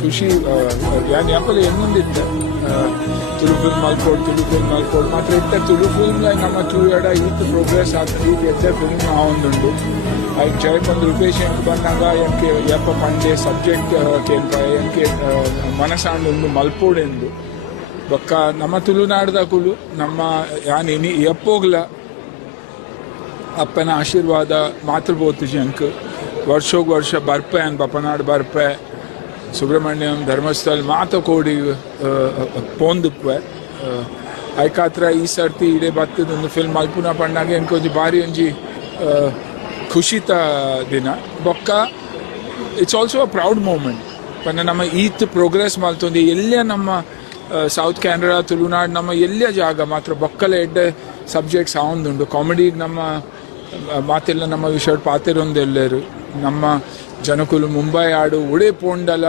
ಖುಷಿ ಯಾನ್ ಯಾಪಲ ಎನ್ನುಂದಿತ್ತೆ ತುಳು ಫಿಲ್ಮ್ ಮಲ್ಪೋಡು ಮಾತ್ರ ಇತ್ತ ತುಳು ಫಿಲ್ಮ್ ನಮ್ಮ ತೂಯಡ ಈತ್ ಪ್ರೋಗ್ರೆಸ್ ಆಗ್ತದೆ ಈಗ ಎದ್ದ ಫಿಲ್ಮ್ ಆವೊಂದುಂಡು ಐಕ್ ಜಯಪಂದ್ ರೂಪೇಶ್ ಎಂಕ್ ಬಂದಾಗ ಎಂಕೆ ಯಪ್ಪ ಪಂಡೆ ಸಬ್ಜೆಕ್ಟ್ ಕೇನ್ಪ ಎಂಕೆ ಮನಸ್ಸಾಂಡ್ ಒಂದು ಮಲ್ಪೋಡೆಂದು ಬೊಕ್ಕ ನಮ್ಮ ತುಳುನಾಡ್ದ ಕುಲು ನಮ್ಮ ಯಾನ್ ಇನಿ ಎಪ್ಪೋಗ್ಲ ಅಪ್ಪನ ಆಶೀರ್ವಾದ ಮಾತ್ರ ಬೋತುಜಿ ಅಂಕ್ ವರ್ಷೋಗ್ ವರ್ಷ ಬರ್ಪೆ ಅನ್ ಬಪ್ಪನಾಡು ಬರ್ಪೆ ಸುಬ್ರಹ್ಮಣ್ಯಂ ಧರ್ಮಸ್ಥಳ ಮಾತ ಕೋಡಿ ಪೋಂದುಪ್ಪೆ ಐಕಾತ್ರ ಈ ಸರ್ತಿ ಇಡೇ ಬತ್ತದೊಂದು ಫಿಲ್ಮ್ ಮಲ್ಪುನ ಪಂಡಾಗ ಎಂಕೊಂಜಿ ಬಾರಿ ಒಂಜಿ ಖುಷಿತ ದಿನ ಬೊಕ್ಕ it's also a proud moment ಪಂಡ ನಮ್ಮ ಈತ್ ಪ್ರೋಗ್ರೆಸ್ ಮಲ್ತೊಂದು ಎಲ್ಲೇ ನಮ್ಮ ಸೌತ್ ಕ್ಯಾನಡಾ ತುಳುನಾಡು ನಮ್ಮ ಎಲ್ಲೇ ಜಾಗ ಮಾತ್ರ ಬೊಕ್ಕಲ ಎಡ್ಡೆ ಸಬ್ಜೆಕ್ಟ್ಸ್ ಆವೊಂದುಂಡು ಕಾಮಿಡಿಗೆ ನಮ್ಮ ಮಾತೆಲ್ಲ ನಮ್ಮ ವಿಷಯ ಪಾತೆರೊಂದು ಎಲ್ಲರು ನಮ್ಮ ಜನಕುಲು ಮುಂಬೈ ಆಡು ಉಡೇ ಪೋಂಡಲ